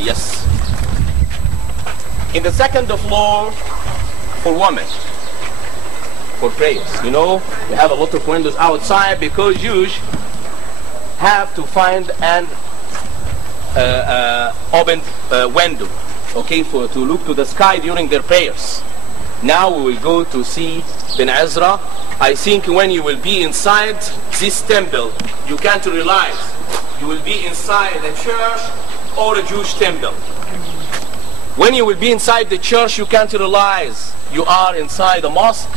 Yes. In the second floor, for women, for prayers. You know, we have a lot of windows outside because Jews have to find an open window, okay, to look to the sky during their prayers. Now we will go to see Ben Ezra. I think when you will be inside this temple, you can't realize you will be inside a church or a Jewish temple. When you will be inside the church, you can't realize you are inside a mosque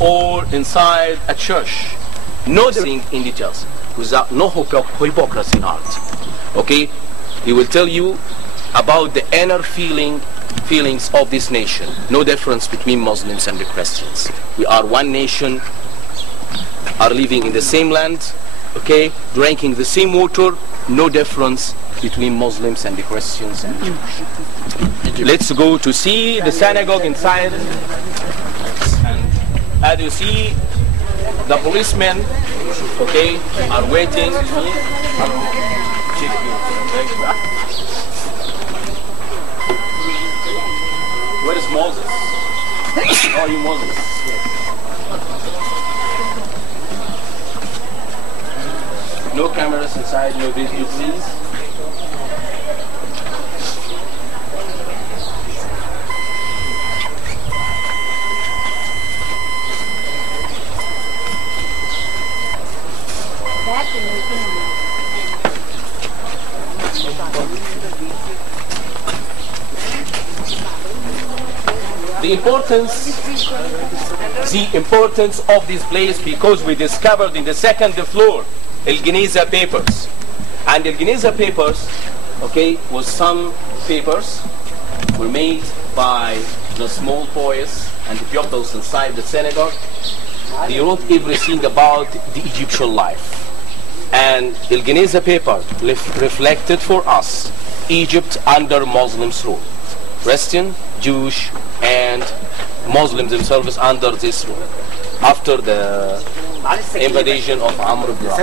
or inside a church. No thing in details, without no hypocrisy in art. Okay? He will tell you about the inner feelings of this nation. No difference between Muslims and the Christians. We are one nation, are living in the same land, okay, drinking the same water. No difference between Muslims and the Christians and Jews. Let's go to see the synagogue inside. And as you see, the policemen, okay, are waiting. Where is Moses? Oh, you Moses. No cameras inside, no video, please. The importance of this place, because we discovered in the second floor El Geniza papers, and El Geniza papers, okay, was some papers were made by the small boys and the pupils inside the synagogue. They wrote everything about the Egyptian life, and El Geniza paper reflected for us Egypt under Muslims rule, Christian, Jewish, and Muslims themselves under this rule after the invasion of Amr ibn Ra.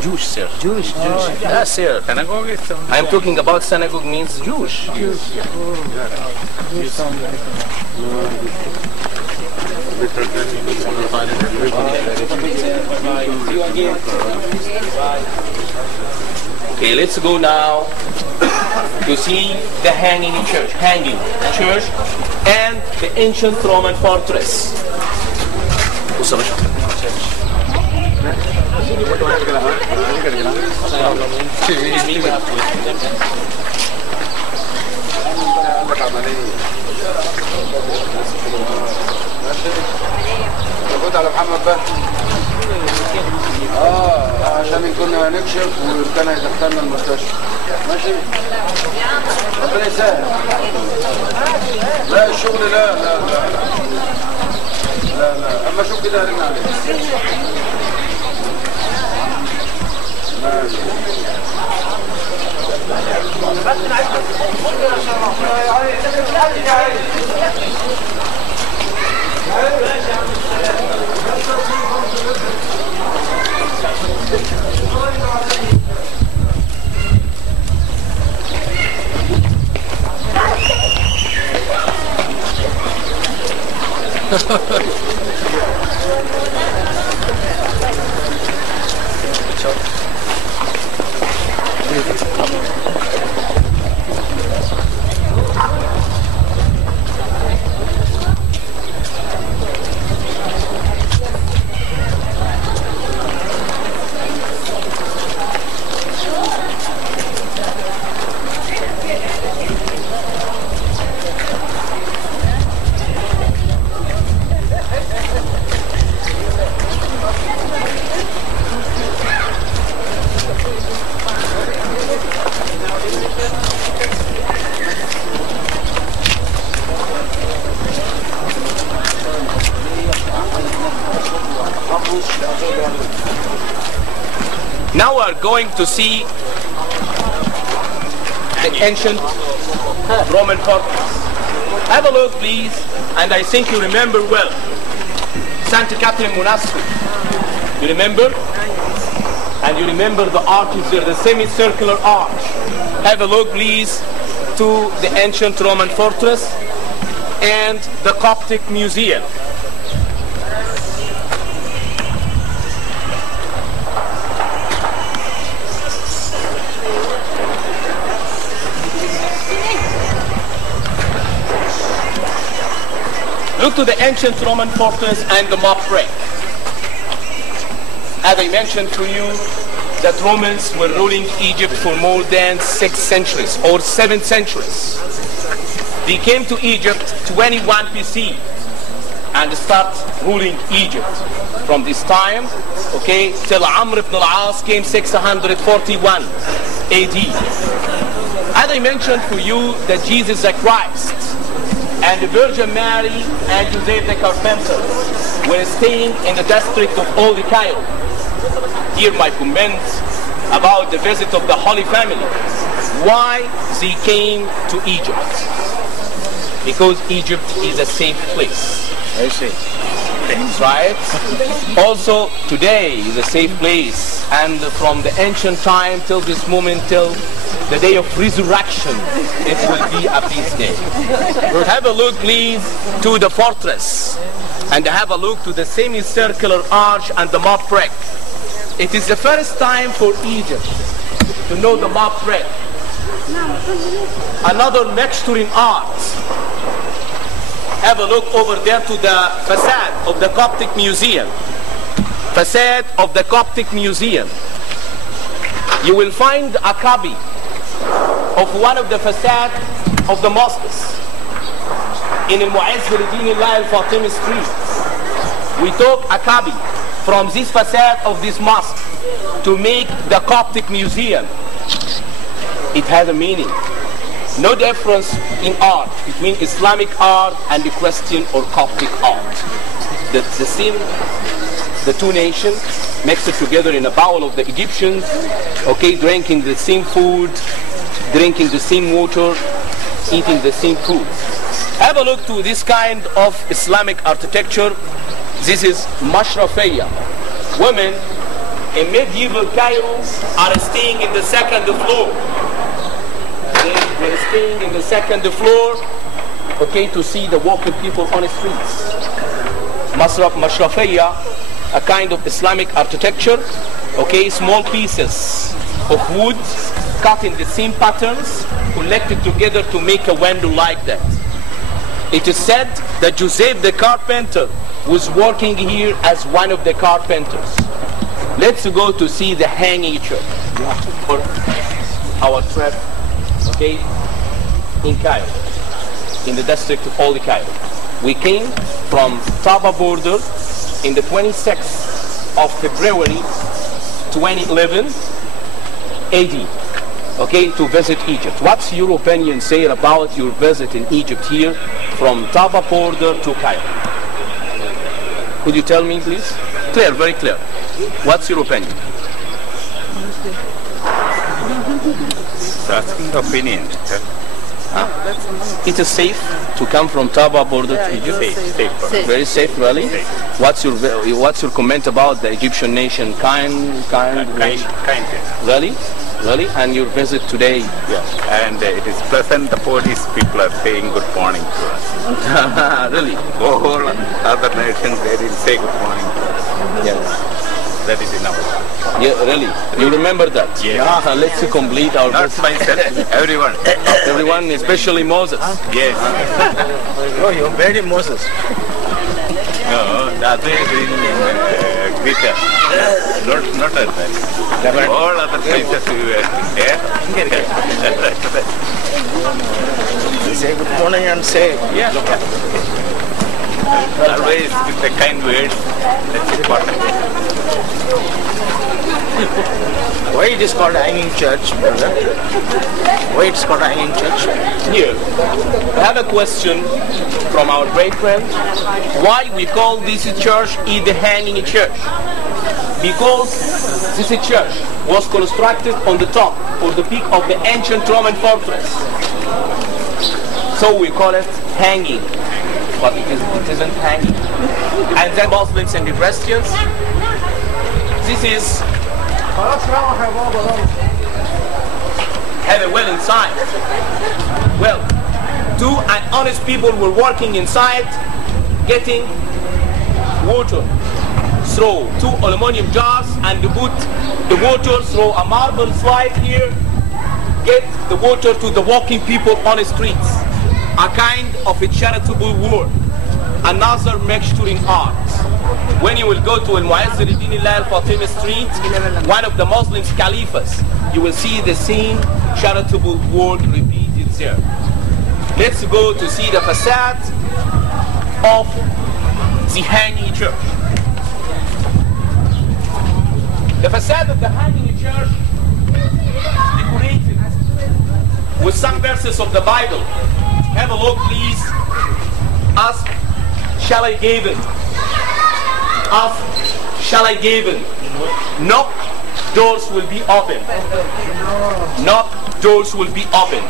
Jewish, sir. Jewish. Yes, sir. I am talking about synagogue means Jewish. Okay, let's go now to see the hanging church, and the ancient Roman fortress. على محمد بقى عشان كنا هنكشف وكان هيدخلنا المستشفى ماشي ربنا يسهل لا الشغل لا اما شوف كده هرجع عليه ماشي Now we are going to see the ancient Roman fortress. Have a look, please, and I think you remember well. Santa Catherine Monastery. You remember? And you remember the arch is there, the semicircular arch. Have a look, please, to the ancient Roman fortress and the Coptic Museum. Look to the ancient Roman fortress and the mob wreck. As I mentioned to you, that Romans were ruling Egypt for more than 6 centuries or 7 centuries. They came to Egypt 21 BC and start ruling Egypt. From this time, okay, till Amr ibn al-As came 641 AD. As I mentioned for you that Jesus the Christ and the Virgin Mary and Joseph the Carpenter were staying in the district of Old Cairo. Here my comment about the visit of the Holy Family. Why they came to Egypt? Because Egypt is a safe place. I see. Right? Also today is a safe place, and from the ancient time till this moment, till the day of resurrection, it will be a feast day. Have a look, please, to the fortress, and have a look to the semicircular arch and the mob wreck. It is the first time for Egypt to know the mob wreck. Another mixturing art. Have a look over there to the facade of the Coptic Museum. Facade of the Coptic Museum. You will find a copy of one of the facade of the mosques in Al-Mu'izz al-Din al-Fatimi Street. We took a copy from this facade of this mosque to make the Coptic Museum. It has a meaning. No difference in art between Islamic art and the Christian or Coptic art. The same, the two nations mixed together in a bowl of the Egyptians, okay, drinking the same food, drinking the same water, eating the same food. Have a look to this kind of Islamic architecture. This is Mashrafiyya. Women in medieval Cairo are staying in the second floor. They were staying in the second floor, okay, to see the walking people on the streets. Mashrafiyya, a kind of Islamic architecture, okay, small pieces of wood cut in the same patterns, collected together to make a window like that. It is said that Joseph the Carpenter was working here as one of the carpenters. Let's go to see the hanging church for our trip, okay, in Cairo, in the district of Old Cairo. We came from Taba border in the 26th of February 2011 AD, okay, to visit Egypt. What's your opinion say about your visit in Egypt here from Taba border to Cairo? Could you tell me, please? Clear, very clear. What's your opinion? Asking the opinion. It is safe to come from Taba border to Egypt? Safe. Very safe, really? Safe. What's your comment about the Egyptian nation? Kind. Really? Really? And your visit today? Yes. And it is pleasant. The police people are saying good morning to us. Really? All other nations, they didn't say good morning to us. Yes. That is enough. Yeah, really? You remember that? Yes. Let's complete our Not visit. myself, everyone. Everyone, especially Moses. Yes. Oh, you made him Moses. No, the other is in Greek. Not at that. All other places we were there. Say good morning and say, Yeah. Always with the kind words. That's important. why it is called hanging church, brother? Why it's called hanging church? Here, I have a question from our great friend. Why we call this church the hanging church? Because this church was constructed on the top or the peak of the ancient Roman fortress. So we call it hanging, but it isn't hanging. And then Muslims and the Christians, this is have a well inside. Well, two honest people were working inside, getting water through two aluminum jars, and they put the water through a marble slide here, get the water to the walking people on the streets. A kind of a charitable work, another mixturing art. When you will go to Al-Mu'azz al-Din al-Fatima Street, one of the Muslim caliphs, you will see the same charitable work repeated there. Let's go to see the facade of the Hanging Church. The facade of the Hanging Church decorated with some verses of the Bible. Have a look, please. Ask, shall I give it? Ask, shall I give it? Knock, doors will be opened. Knock, doors will be opened.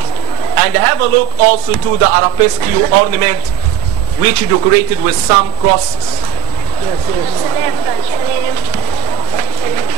And have a look also to the arabesque ornament, which is decorated with some crosses. Yes, yes.